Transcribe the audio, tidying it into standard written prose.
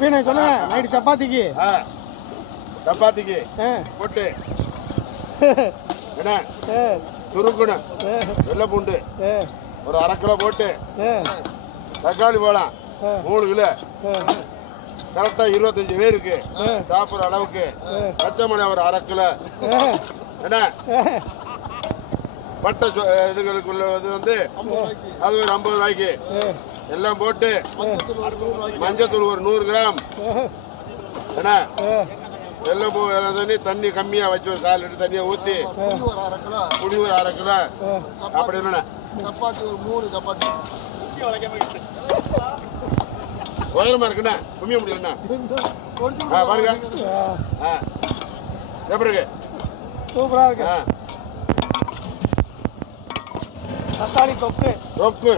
அப்படியே சொல்லுங்க. நைட்டு சப்பாத்திக்கு சப்பாத்திக்கு போட்டு என்ன சுருக்கணும். வெள்ளை பூண்டு ஒரு 1/2 கிலோ போட்டு, தக்காளி பழம் 3 கிலோ, கரெக்டா 25 பேருக்கு சாப்பிடுற அளவுக்கு, பச்சை மிளகாய் ஒரு 1/2 கிலோ, என்ன பட்டை இதுகளுக்குள்ள வந்து அது ஒரு 50 ரூபாய்க்கு எல்லாம் போட்டு, மஞ்சத்தூள் ஒரு 100 கிராம், என்ன எல்லாம் தண்ணி கம்மியா வச்சு ஒரு 1/4 லிட்டர் தண்ணியை ஊத்தி, புளி ஒரு 1/2 கிலோ, அப்படி என்ன சப்பாத்தி ஒரு 3 சப்பாத்தி உயரமா இருக்குண்ணா, கும்மிய முடியலண்ணா பாருங்க. எப்படி இருக்கு? சூப்பரா இருக்கு. தக்காளி தொக்கு